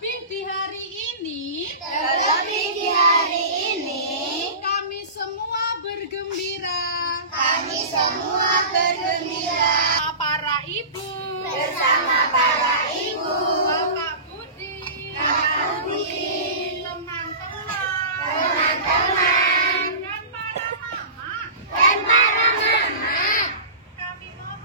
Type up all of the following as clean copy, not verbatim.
Terlebih di hari ini, kami semua bergembira. Bersama para ibu. Kakak Budi. Teman-teman. Dan para mama. Kami mohon.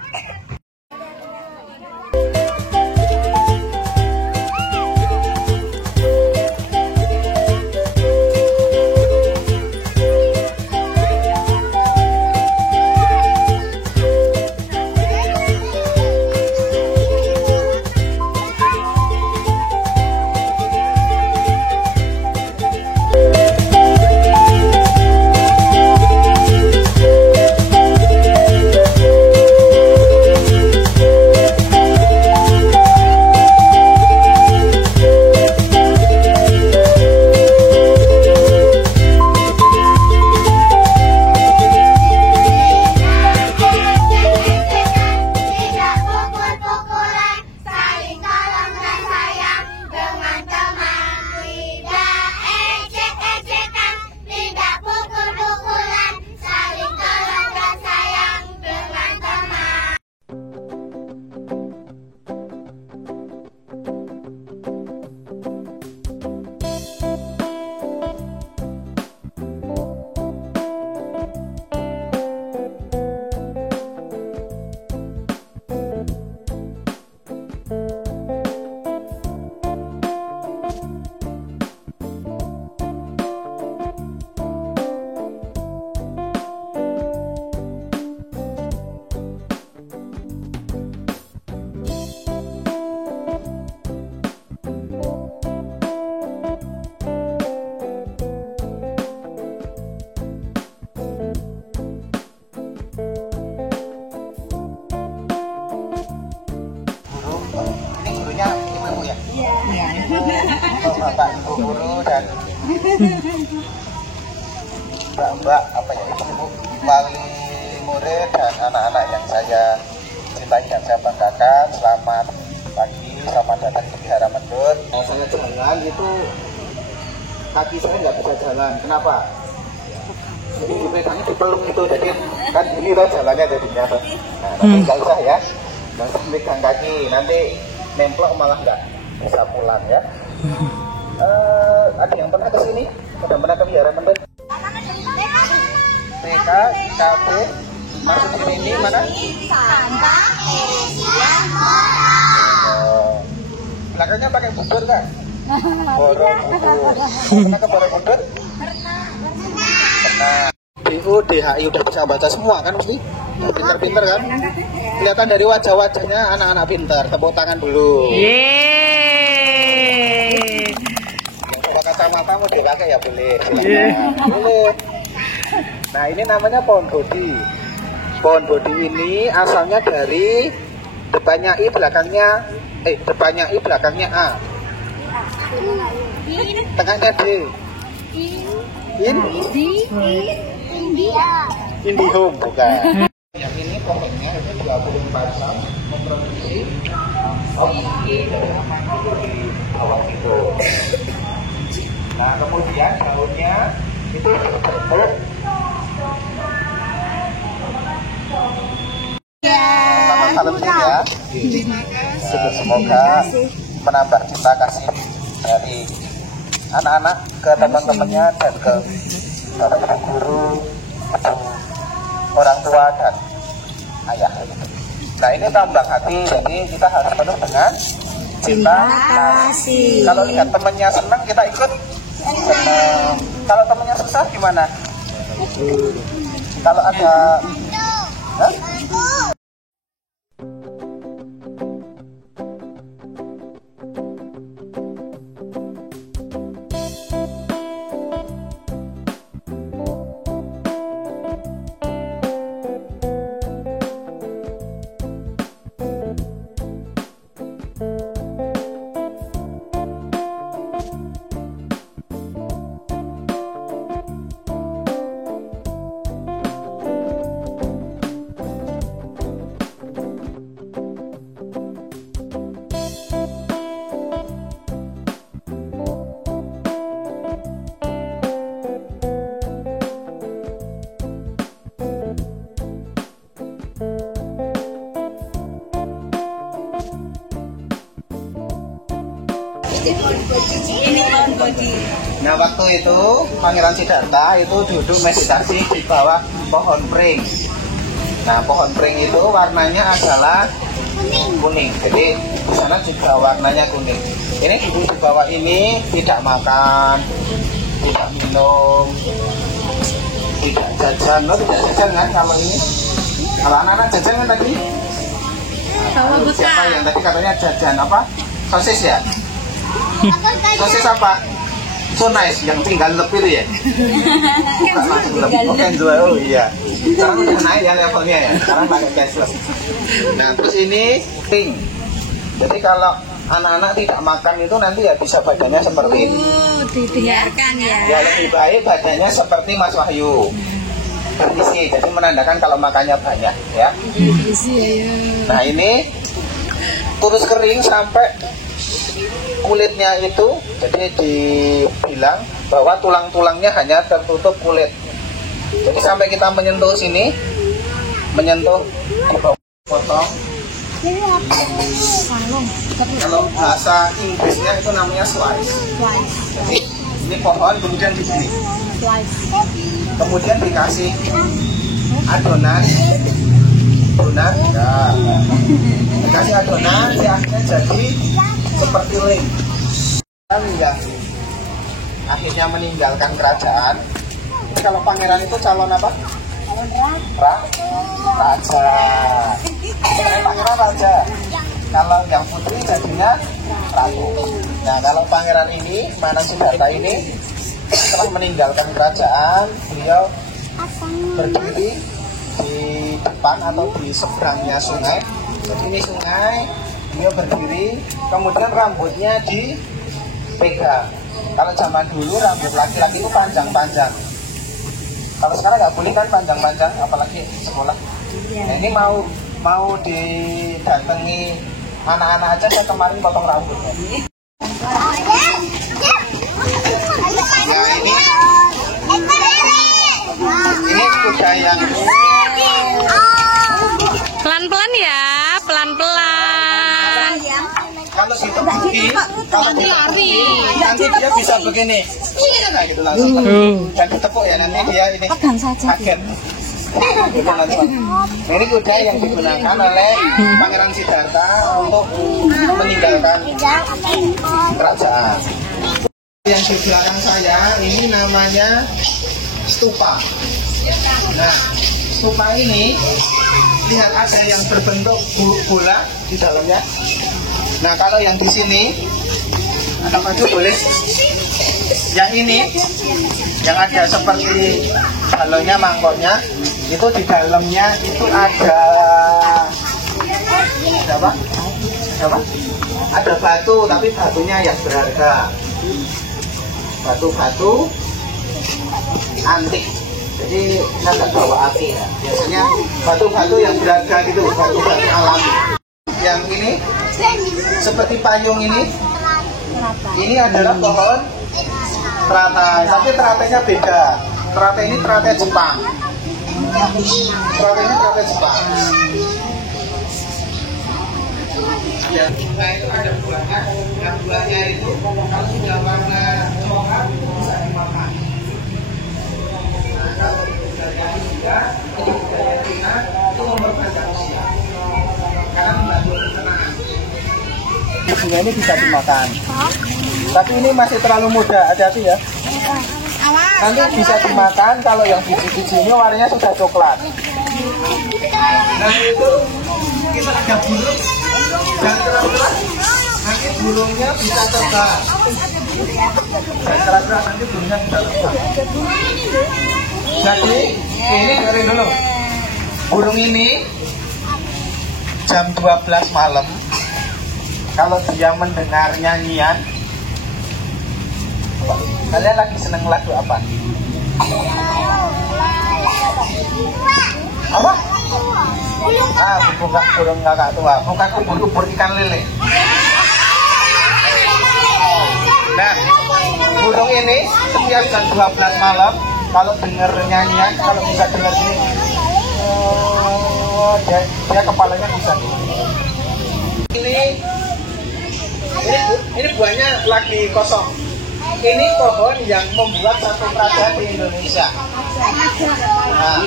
Bapak Ibu guru dan mbak-mbak ibu wali murid dan anak-anak yang saya cintai dan saya banggakan, selamat pagi, selamat datang di Wihara Mendut. Saya jalan itu kaki saya nggak bisa jalan, kenapa? Jadi dipegangnya dipeluk itu, jadi kan ini loh jalannya jadinya. Nah, nanti nggak usah ya, nggak usah megang kaki, nanti nemplok malah nggak bisa pulang ya. Ada yang pernah ke sini? Udah pernah ke Wihara Mendut? TK, KB, masuk ini mana? Belakangnya pakai bubur kan? Borobudur. Pernah ke Borobudur? Pernah. DU, DHI udah bisa baca semua kan mesti? Pinter-pinter kan? Kelihatan dari wajah-wajahnya anak-anak pintar. Tepuk tangan dulu. Kacamata mau dipakai ya boleh. Boleh. Nah ini namanya pohon bodi. Pohon bodi ini asalnya dari depannya I belakangnya A. Tengahnya D. Indihome bukan. Yang ini pohonnya itu 24 jam memproduksi oksigen dari di bawah itu. Nah kemudian daunnya itu berbentuk salam ya. Semoga menambah cinta kasih dari anak-anak ke teman-temannya dan ke para guru, orang tua dan ayah. Nah ini tambang hati, jadi kita harus penuh dengan cinta kasih. Kalau lihat temannya senang kita ikut senang. Kalau temannya susah gimana? Kalau ada Ini pohon bodi. Nah waktu itu Pangeran Siddhartha itu duduk meditasi di bawah pohon pring. Nah pohon pring itu warnanya adalah kuning. Jadi di sana juga warnanya kuning. Ini ibu di bawah ini tidak makan, tidak minum, tidak jajan. Lo tidak jajan kan kalau ini? Kalau anak-anak jajan kan tadi? Bawa Siapa bekal. yang tadi katanya jajan apa? Sosis ya? Sosis apa? So nice, yang tinggal lep itu ya? Bukan langsung lep, bukan jual, oh iya. Sekarang udah naik ya levelnya ya, sekarang pakai cashless. Nah terus ini pink. Jadi kalau anak-anak tidak makan itu nanti ya bisa badannya seperti ini. Dibiarkan ya. Ya lebih baik badannya seperti Mas Wahyu, berisi, jadi menandakan kalau makannya banyak ya. Nah ini kurus kering sampai kulitnya itu, jadi dibilang bahwa tulang-tulangnya hanya tertutup kulit. Jadi sampai kita menyentuh sini, menyentuh di bawah potong. Kalau bahasa Inggrisnya itu namanya slice. Jadi ini pohon kemudian digini, kemudian dikasih adonan, ya. Dikasih adonan, ya akhirnya jadi seperti lem. Yang akhirnya meninggalkan kerajaan. Jadi kalau pangeran itu calon apa? Raja. Pangeran raja. Kalau yang putri jadinya ratu. Nah kalau pangeran ini, Mana Siddhartha ini, setelah meninggalkan kerajaan, beliau berdiri di depan atau di seberangnya sungai. Jadi ini sungai, beliau berdiri, kemudian rambutnya dipegang. Kalau zaman dulu rambut laki-laki itu panjang-panjang. Kalau sekarang nggak boleh kan panjang-panjang, apalagi sekolah. Nah, ini mau didatangi anak-anak aja, saya kemarin potong rambutnya. Nah ini kuda yang Pelan-pelan ya, pelan-pelan. kalau ditepuki, nanti dia bisa begini, nah gitu langsung. Dan ditepuk ya, nanti dia ini kaget. Gitu langsung. Ini kuda yang digunakan oleh Pangeran Siddhartha untuk meninggalkan kerajaan. Yang di belakang saya ini namanya stupa. Nah, stupa ini lihat ada yang berbentuk bola di dalamnya. Nah, kalau yang di sini ada maju boleh. Yang ini yang ada seperti balonnya, mangkoknya, itu di dalamnya itu ada apa? Ada batu, tapi batunya yang berharga. Batu-batu antik. Jadi kita nggak bawa api ya. Biasanya batu-batu yang berharga gitu, batu-batu alami. Yang ini seperti payung ini adalah pohon teratai, tapi teratainya beda. Teratai ini teratai Jepang. Teratai ini teratai Jepang. Ya, bunga itu ada buahnya. Yang buahnya itu kalau sudah warna coklat bisa dimakan. Nah, kalau budaya India, budaya Cina itu memperpanjang usia. Karena membantu pencernaan. Bunga ini bisa dimakan. Tapi ini masih terlalu muda, hati-hati ya. Nanti bisa dimakan kalau yang biji-biji ini warnanya sudah coklat. Nah itu kita ada burung dan kera-kera, nanti burungnya bisa terbang. Dan kera-kera nanti burungnya bisa terbang. Jadi ini dengerin dulu. Burung ini jam 12 malam, kalau dia mendengar nyanyian, kalian lagi seneng lagu apa? Apa? Burung kakak tua. Bukan ubur-ubur ikan lele. Nah, burung ini setiap jam 12 malam, kalau dengar nyanyian, kalau bisa dengar ini, dia kepalanya bisa. Ini Ini buahnya lagi kosong. Ini pohon yang membuat satu kerajaan di Indonesia. Nah,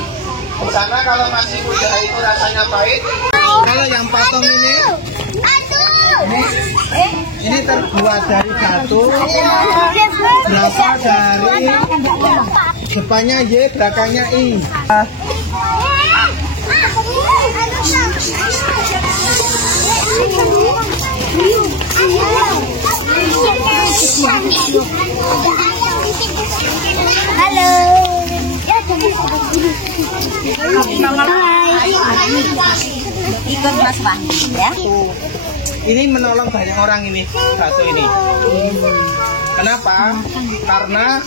di sana kalau masih muda itu rasanya pahit. Kalau yang patung ini terbuat dari batu. Berasal dari depannya Y, belakangnya I. Halo. Ikut Mas Wahyu ya. Ini menolong banyak orang ini, batu ini. Kenapa? Karena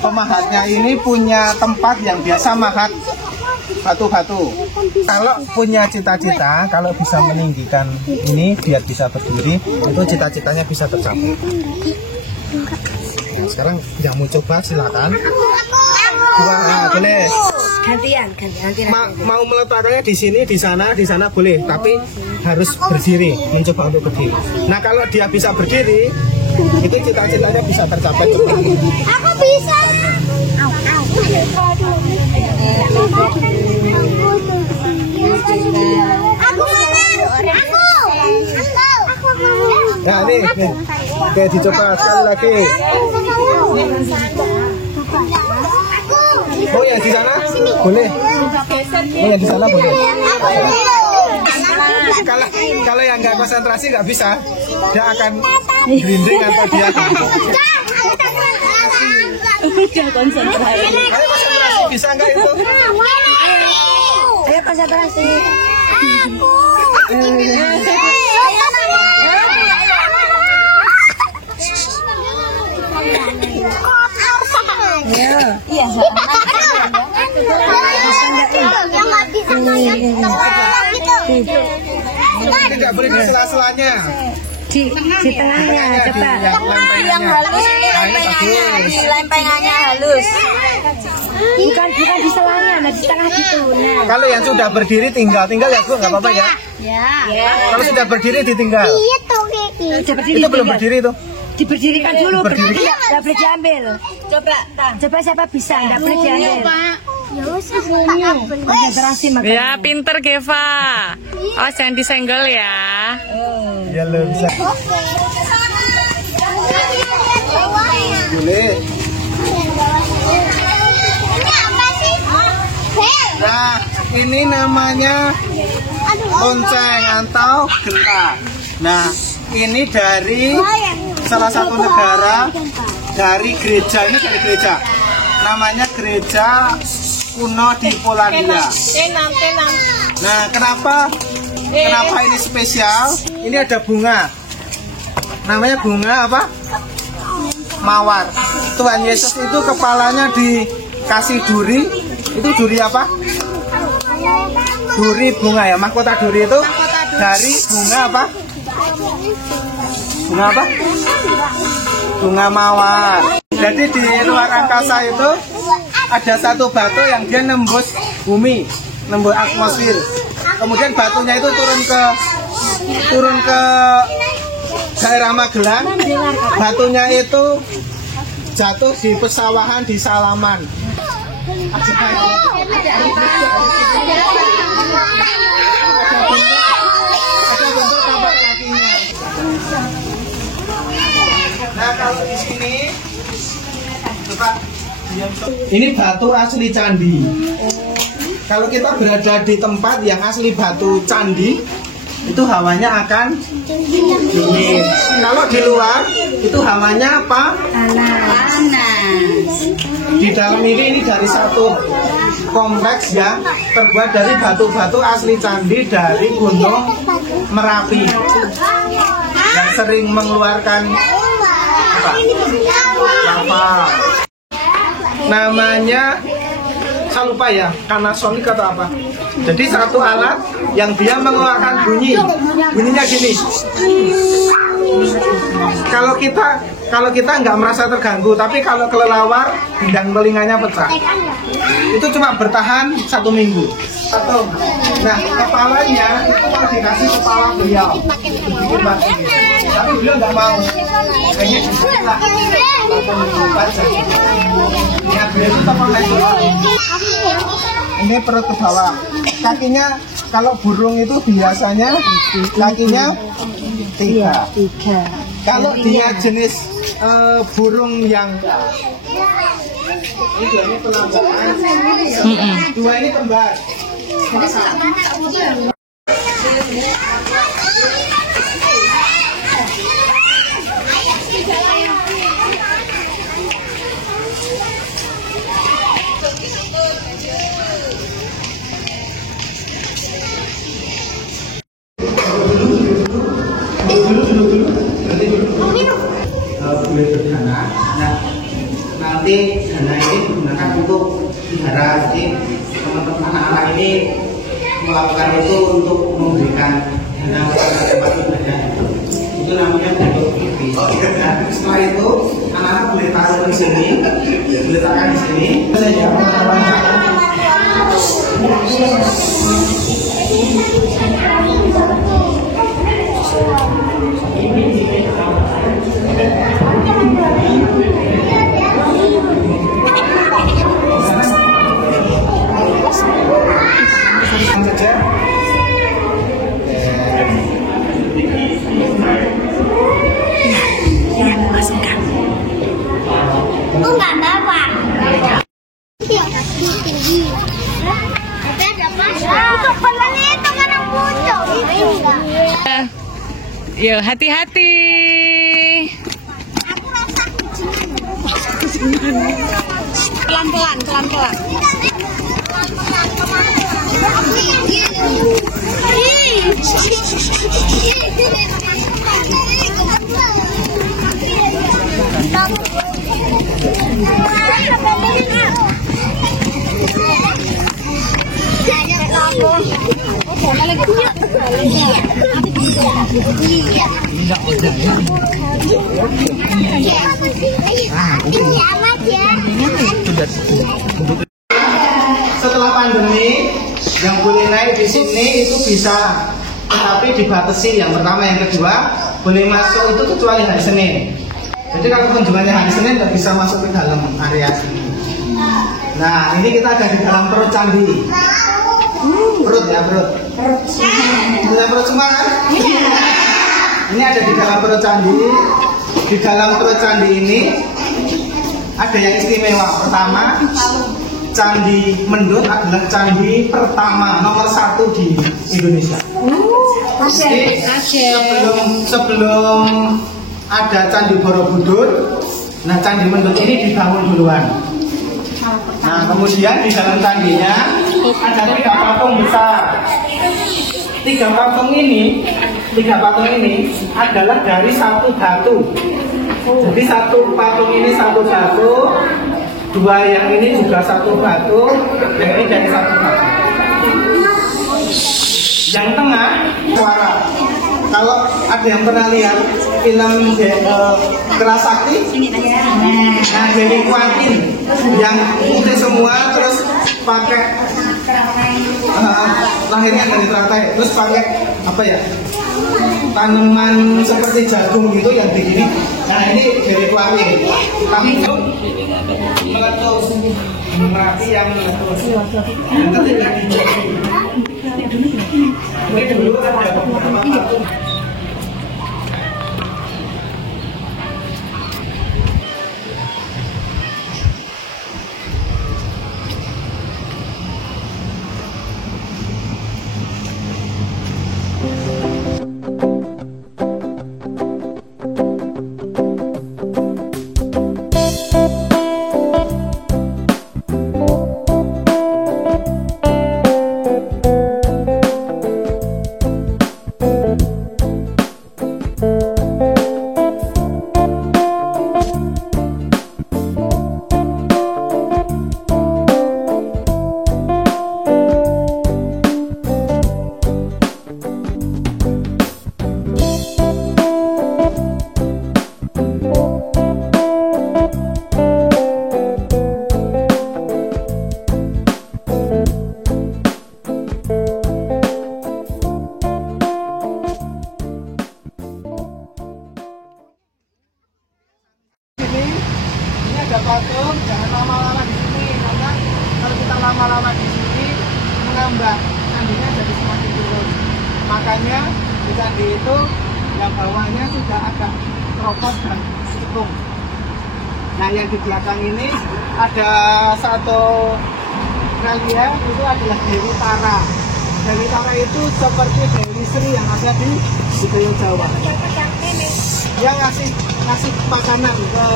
pemahatnya ini punya tempat yang biasa mahat batu-batu. Kalau punya cita-cita, kalau bisa meninggikan ini biar bisa berdiri, itu cita-citanya bisa tercapai. Nah, sekarang yang mau coba silakan. Boleh. Gantian. Mau meletakkannya di sini, di sana boleh, tapi harus berdiri, mencoba untuk berdiri. Nah, kalau dia bisa berdiri, itu cita-citanya bisa tercapai. Aku bisa. Nah, nih. Oke, dicoba sekali lagi. Oh, yang di sana boleh. Oh, yang di sana boleh. Kalau yang nggak konsentrasi nggak bisa, dia akan berinding atau dia akan konsentrasi. Ayo konsentrasi, bisa nggak itu? Ayo konsentrasi. Iya. Tidak boleh di sela-selanya. Di tengahnya, coba. Yang halus ini lempengannya halus. Bukan di selanya, nah di tengah gitu. Nah. Kalau yang sudah berdiri tinggal ya Bu, nggak apa-apa ya. Ya. Kalau sudah berdiri ditinggal. Itu belum berdiri itu. Diberdirikan dulu, Berdiri. nggak boleh diambil. Coba siapa bisa, nggak boleh diambil. Konsentrasi makanya. Ya, pinter Geva. Oh, jangan disenggol ya. Ya lo bisa. Boleh. Nah, ini namanya lonceng atau genta. Nah, ini dari salah satu negara, dari gereja. Ini dari gereja. Namanya gereja kuno di Polandia. Nah, kenapa ini spesial? Ini ada bunga. Namanya bunga apa? Mawar. Tuhan Yesus itu kepalanya dikasih duri. Itu duri apa? Duri bunga ya. Mahkota duri itu dari bunga apa? Bunga apa? Bunga mawar. Jadi di luar angkasa itu ada satu batu yang dia nembus bumi, nembus atmosfer. Kemudian batunya itu turun ke daerah Magelang. Batunya itu jatuh di pesawahan di Salaman. Nah, kalau di sini coba, ini batu asli candi. Kalau kita berada di tempat yang asli batu candi, itu hawanya akan dingin. Kalau di luar, itu hawanya apa? Panas. Di dalam ini dari satu kompleks yang terbuat dari batu-batu asli candi dari Gunung Merapi yang sering mengeluarkan apa? Lava. Namanya saya lupa ya, Panasonic atau apa. Jadi satu alat yang dia mengeluarkan bunyinya gini. Kalau kita kalau kita nggak merasa terganggu, tapi kalau kelelawar gendang telinganya pecah. Itu cuma bertahan 1 minggu. Nah, kepalanya itu mau dikasih kepala beliau. Tapi beliau nggak mau. Kayaknya disitulah. Ya, beliau itu pakai doa. Ini perut ke bawah. Kakinya kalau burung itu biasanya kakinya 3. Kalau dia jenis burung yang ini penampakan, 2 ini kembar. Boleh berdana. Nah, nanti dana ini digunakan untuk pelihara. Jadi teman-teman anak-anak ini melakukan itu untuk memberikan dana kepada tempat ibadah. Itu namanya bentuk TV. Nah, setelah itu anak-anak boleh taruh di sini, boleh taruh di sini. Oh, nggak bawa. Itu pelangnya itu kan muncul. Yo, hati-hati. Pelan-pelan, pelan-pelan. Setelah pandemi, yang boleh naik di sini itu bisa, tetapi dibatasi. Yang pertama, yang kedua, boleh masuk itu kecuali hari Senin. Jadi kalau kunjungannya hari Senin nggak bisa masuk ke dalam area sini. Nah, ini kita ada di dalam perut candi. Perut ya, perut. Punya perut semua kan? Ini ada di dalam perut candi. Di dalam perut candi ini ada yang istimewa. Pertama, Candi Mendut adalah candi pertama nomor 1 di Indonesia. Jadi, sebelum ada Candi Borobudur, nah Candi Mendut ini dibangun duluan. Nah, kemudian di dalam candinya ada 3 patung besar. 3 patung ini adalah dari 1 batu. Jadi 1 patung ini 1 batu, 2 yang ini juga 1 batu, yang ini dari 1 batu. Yang tengah suara. Kalau ada yang pernah lihat film Kerasakti, nah Dewi Kuantin yang putih semua, terus pakai lahirnya dari teratai, terus pakai apa ya, tanaman seperti jagung gitu yang begini. Nah ini Dewi Kuantin. Kami itu meletus, merapi yang meletus. Yang ketiga ini dulu ada beberapa patung. wabarakatuh. Jangan lama-lama di sini karena kalau kita lama-lama di sini mengambang, candinya jadi semakin turun. Makanya di candi itu yang bawahnya sudah agak keropos dan tikung. Nah, yang di belakang ini ada satu relief, itu adalah Dewi Tara. Dewi Tara itu seperti Dewi Sri yang ada di Budaya Jawa. Yang ngasih makanan ke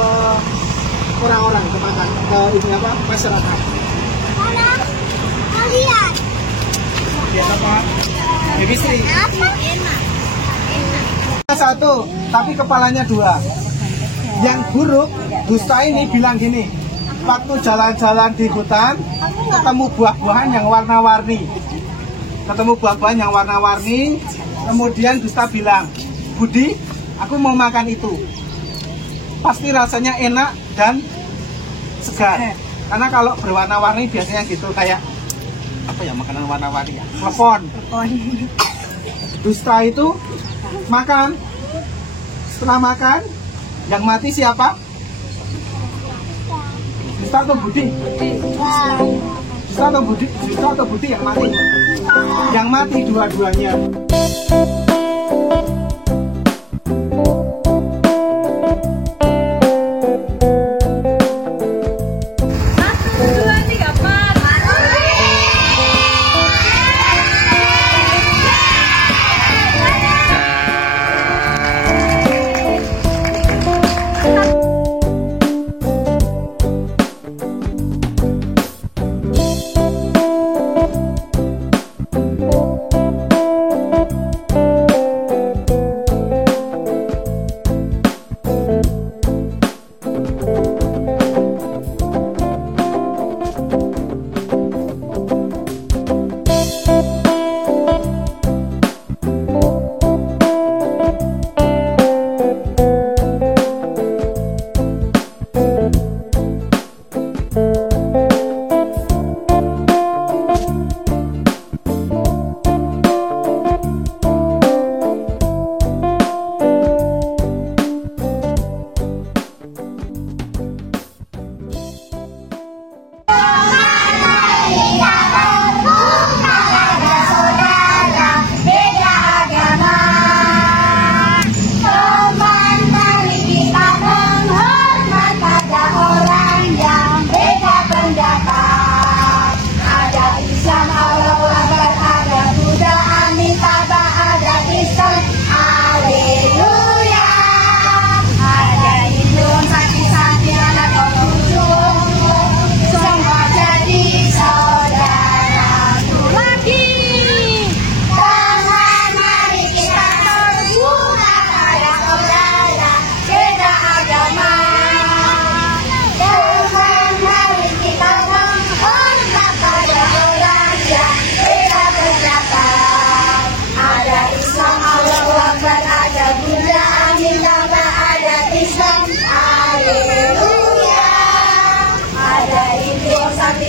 orang-orang, ke ini apa, masyarakat. Lihat. Lihat apa? Dewi Sri. Apa? Satu, tapi kepalanya dua. Yang buruk, dusta ini bilang gini, waktu jalan-jalan di hutan, ketemu buah-buahan yang warna-warni. Kemudian dusta bilang, Budi, aku mau makan itu. Pasti rasanya enak dan segar. Karena kalau berwarna-warni biasanya gitu, kayak apa ya, makanan warna-warni ya? Klepon. Dusta itu makan. Setelah makan, yang mati siapa? Dusta atau Budi? Dusta atau Budi yang mati? Yang mati dua-duanya.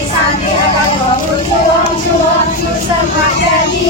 Sampai ada semua jadi